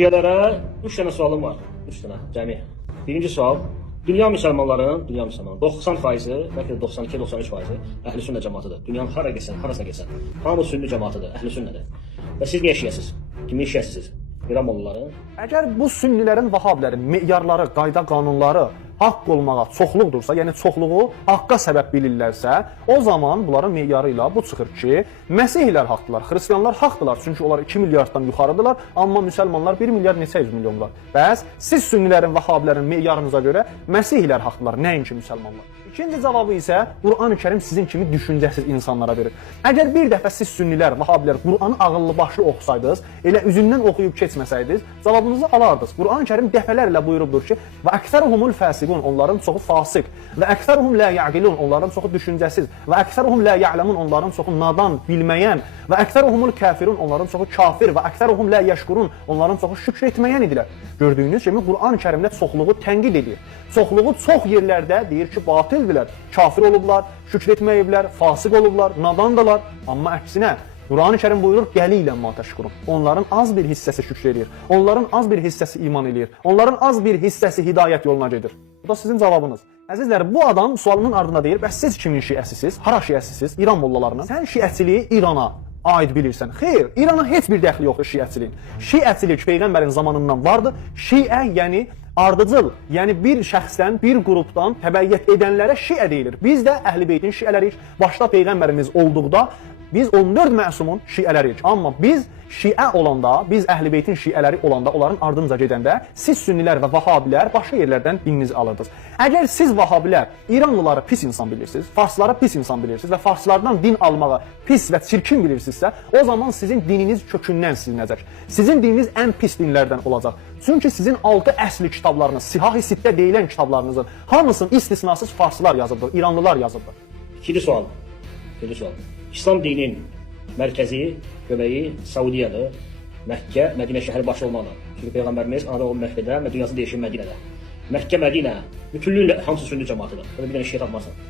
Şiələrə 3 dənə sualım var. 3 dənə cəmi. Birinci sual, dünya müsəlmanların 90%, bəlkə də 92-93% əhl-i-sünnə cəmaətidir. Dünyanın hara getsən, harasına getsən, hamı sünni cəmaətidir, əhl-i-sünnədir. Və siz niyə şiəsiz? Kimin şiəsisiz? İran mollaları. Əgər bu sünnilərin, vahhabilərin meyarları, qayda qanunları haqq olmağa çoxluqdursa, yəni çoxluğu haqqa səbəb bilirlərsə, o zaman bunların meyarı ilə bu çıxır ki, Məsihlər haqdılar, Xristianlar haqdılar, çünki onlar 2 milyarddan yuxarıdırlar, amma müsəlmanlar 1 milyard neçə yüz milyonlar. Bəs siz sünnilərin, vahhabilərin meyarınıza görə Məsihlər haqdılar, nəinki müsəlmanlar. İkinci cavabı isə Qur'an-ı Kərim sizin kimi düşüncəsiz insanlara verir. Əgər bir dəfə siz sünnilər, vahhabilər Qur'anı ağıllı başlı oxusaydınız, elə üzündən oxuyub keçməsəydiniz, cavabınızı alardınız. Qur'an-ı Kərim dəfələrlə buyurubdur ki, və əksəruhumul fəsiqun, onların çoxu fasik, və əksəruhum la ya'qilun, onların çoxu düşüncəsiz, və əksəruhum la ya'lamun, onların çoxu nadan, bilməyən, və əksəruhumul kafirun, onların çoxu kafir, və əksəruhum la yəşkurun, onların çoxu şükr etməyən idilər. Gördüyünüz kimi Qur'an-ı Kərimdə çoxluğu tənqid edir. Çoxluğu çox yerlərdə deyir ki, batildirlər, kafir olublar, şükr etməyiblər, fasıq olublar, nadandılar. Amma əksinə, Qur'an-ı Kərim buyurur, gəliylə ma təşkurun. Onların az bir hissəsi şükr edir, onların az bir hissəsi iman edir, onların az bir hissəsi hidayət yoluna gedir. Bu da sizin cavabınız. Əzizlər, bu adam sualının ardında deyir, bəs siz kimin şiəsisiz, hara şiəsisiz, İran mollalarının? Sən şiəçiliyi İrana aid bilirsən. Xeyr, İrana heç bir dəxli yoxdur şiəçiliyin. Şiəçilik Peyğəmbərin zamanından vardı. Şiə, yəni ardıcıl, yəni bir şəxsdən, bir qrupdan təbəyyət edənlərə şiə deyilir. Biz də Əhl-i Beytin şiələriyik. Başda Peyğəmbərimiz olduqda biz 14 məsumun şiələriyik. Amma biz şiə olanda, biz Əhl-i Beytin şiələri olanda, onların ardınca gedəndə siz sünnilər və vahhabilər başqa yerlərdən dininizi alırdınız. Əgər siz vahhabilər İranlıları pis insan bilirsiniz, farsları pis insan bilirsiniz və farslardan din almağı pis və çirkin bilirsinizsə, o zaman sizin dininiz kökündən silinəcək. Sizin dininiz ən pis dinlərdən olacaq. Çünki sizin 6 əsli kitablarınız, Sihah-ı Sittə deyilən kitablarınızın hamısını istisnasız farslar yazıbdır, İranlılar yazıbdır. İkinci sual. İslam dininin mərkəzi, göbəyi Saudiyadır. Məkkə, Mədinə şəhəri başı olmaqla. Çünki Peyğəmbərimiz anadan olub Məkkədə, dünyası dəyişir Mədinədə. Məkkə, Mədinə bütünlüklə hamısı sünni cəmaətidir. Burada bir dənə şiə tapmazsan.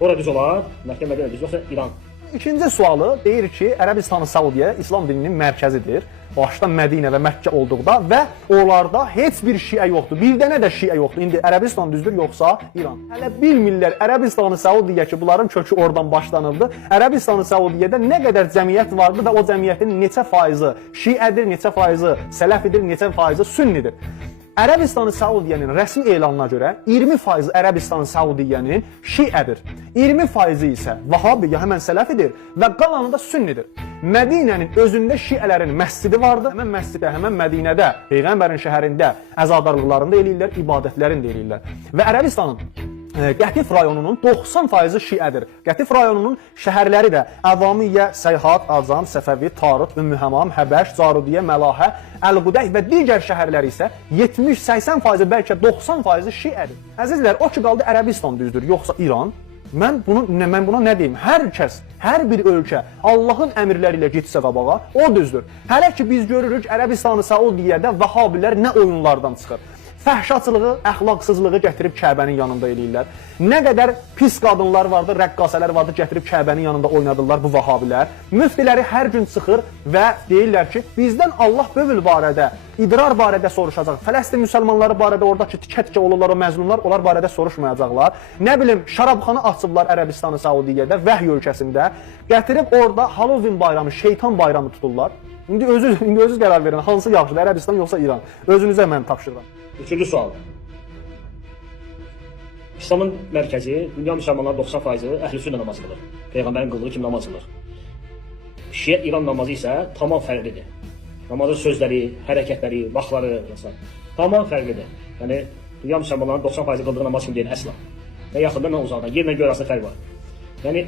Ora düz olar, Məkkə, Mədinə düz, yoxsa İran. İkinci sualı deyir ki, Ərəbistanı Saudiya İslam dininin mərkəzidir. Başda Mədinə və Məkkə olduqda və onlarda heç bir şiə yoxdur. Bir dənə də şiə yoxdur. İndi Ərəbistan düzdür, yoxsa İran. Hələ bilmirlər Ərəbistanı Saudiya ki, bunların kökü oradan başlanırdı. Ərəbistanı Saudiyədə nə qədər cəmiyyət vardı və o cəmiyyətin neçə faizi şiədir, neçə faizi sələfidir, neçə faizi sünnidir. Ərəbistanı Saudiyənin rəsmi elanına görə 20% Ərəbistanı Saudiyənin şiədir. 20% isə vahhabi, həmən sələfidir və qalanı da sünnidir. Mədinənin özündə şiələrin məscidi vardı. Həmən məscidə, həmən Mədinədə, Peyğəmbərin şəhərində əzadarlıqlarını da eləyirlər, ibadətlərini də eləyirlər. Və Ərəbistanın Qətif rayonunun 90% şiədir. Qətif rayonunun şəhərləri də Əvamiyyə, Səyhat, Acam, Səfəvi, Tarut, Ümmü Həmam, Həbəş, Carudiyyə, Məlahə, Əl-Qudəh və digər şəhərləri isə 70-80%, bəlkə 90% şiədir. Əzizlər, o ki qaldı Ərəbistan düzdür, yoxsa İran? Mən buna nə deyim? Hər kəs, hər bir ölkə Allahın əmrləri ilə getsə qabağa, o düzdür. Hələ ki biz görürük Ərəbistanı Saudiyədə vahhabilər nə oyunlardan çıxır. Fəhşaçılığı, əxlaqsızlığı gətirib Kəbənin yanında eləyirlər. Nə qədər pis qadınlar vardı, rəqqasələr vardı, gətirib Kəbənin yanında oynadırlar bu vahhabilər. Müftiləri hər gün çıxır və deyirlər ki, bizdən Allah bövül barədə, idrar barədə soruşacaq. Fələstin müsəlmanları barədə oradakı tikə-tikə olurlar, o məzlumlar, onlar barədə soruşmayacaqlar. Nə bilim, şarabxana açıblar Ərəbistanı Saudiyədə, Vəhy ölkəsində. Gətirib orada Halloween bayramı, şeytan bayramı tuturlar. İndi özünüz qərar verin, hansı yaxşıdır, Ərəbistan yoxsa İran? Özünüzə mən tapşırıram. Üçüncü sual. İslamın mərkəzi, dünya müsəlmanları 90% əhl-i-sünnə namazı qılır. Peyğəmbərin qıldığı kimi namaz qılır. Şiə İran namazı isə tamam fərqlidir. Namazın sözləri, hərəkətləri, vaxtları, tamam fərqlidir. Yəni, dünya müsəlmanların 90% qıldığı namaz kimi deyil, əsla. Nə yaxında, nə uzaqdan, yerlə göy arasında fərq var. Yəni,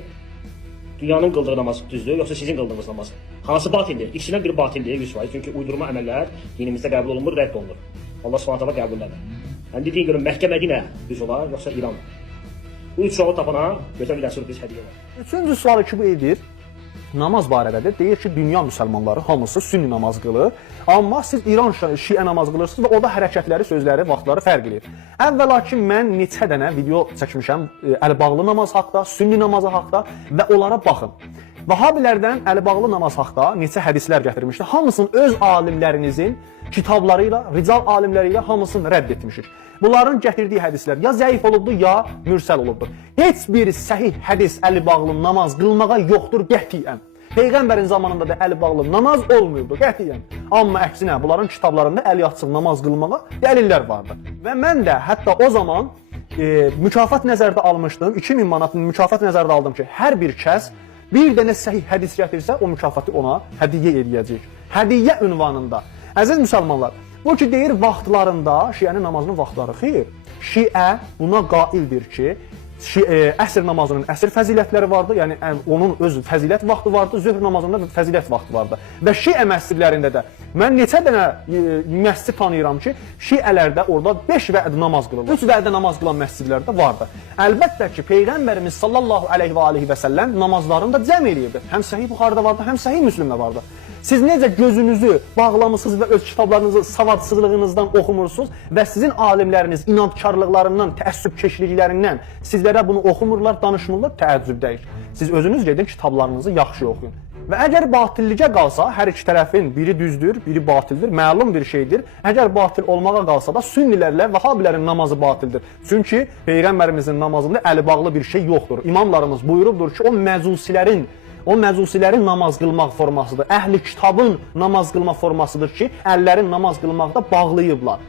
dünyanın qıldığı namaz düzdür, yoxsa sizin qıldığınız namaz? Hansı batildir? İkisindən biri batildir, 100%. Çünki uydurma əməllər dinimizdə qəbul olunmur, rədd olunur. Allah Subhanahu taala qəbul edir. Yəni dediyin görə Məkkə, Mədinə düz olar, yoxsa İran? Bu üç sualı tapana götürə bir sürpriz hədiyyə var. Üçüncü sualı ki bu edir. Namaz barədədir. Deyir ki, dünya müsəlmanları hamısı sünni namaz qılır. Amma siz İran şiə namaz qılırsınız və o da hərəkətləri, sözləri, vaxtları fərq edir. Əvvəla ki, mən neçə dənə video çəkmişəm Əlbağlı namaz haqda, sünni namazı haqda və onlara baxın. Vahabilərdən Əlibağlı namaz haqqında neçə hədislər gətirmişdi. Hamısını öz alimlərinizin kitabları ilə, rical alimləri ilə hamısını rədd etmişik. Bunların gətirdiyi hədislər ya zəif olubdur, ya mürsəl olubdur. Heç bir səhih hədis Əlibağlı namaz qılmağa yoxdur qətiyyən. Peyğəmbərin zamanında da Əlibağlı namaz olmuyurdu qətiyyən. Amma əksinə bunların kitablarında əli açıq namaz qılmağa dəlillər vardı. Və mən də hətta o zaman mükafat nəzərdə almışdım. 2000 manatın mükafat nəzərdə aldım ki, hər bir kəs bir dənə səhih hədis gətirsə, o mükafatı ona hədiyyə edəcək. Hədiyyə ünvanında. Əziz müsəlmanlar, bu ki deyir vaxtlarında, şiənin namazının vaxtları xeyr. Şiə buna qaildir ki, əsr namazının əsr fəzilətləri vardı, yəni onun öz fəzilət vaxtı vardı, zöhr namazında da fəzilət vaxtı vardı. Və Şiə məscidlərində də mən neçə dənə məscid tanıyıram ki, Şiələrdə orada 5 vəd namaz qılırlar. 3 vədə namaz qılan məscidlərdə vardı. Əlbəttə ki, Peyğəmbərimiz sallallahu aleyhi və səlləm namazlarını da cəm eləyirdi. Həm Səhih Buxarıda vardı, həm Səhih Müslimdə vardı. Siz necə gözünüzü bağlamısınız və öz kitablarınızı savadsızlığınızdan oxumursunuz və sizin alimləriniz inadkarlıqlarından, təəssübkeşliklərindən sizlərə bunu oxumurlar, danışmırlar, təəccübdəyik. Siz özünüz gedin kitablarınızı yaxşı oxuyun. Və əgər batillicə qalsa, hər iki tərəfin biri düzdür, biri batildir, məlum bir şeydir. Əgər batil olmağa qalsa da sünnilərlə Vahabilərin namazı batildir. Çünki Peyğəmbərimizin namazında əlibağlı bir şey yoxdur. İmamlarımız buyurubdur ki, o məcusilərin namaz qılmaq formasıdır. Əhli kitabın namaz qılma formasıdır ki, əllərin namaz qılmaqda bağlayıblar.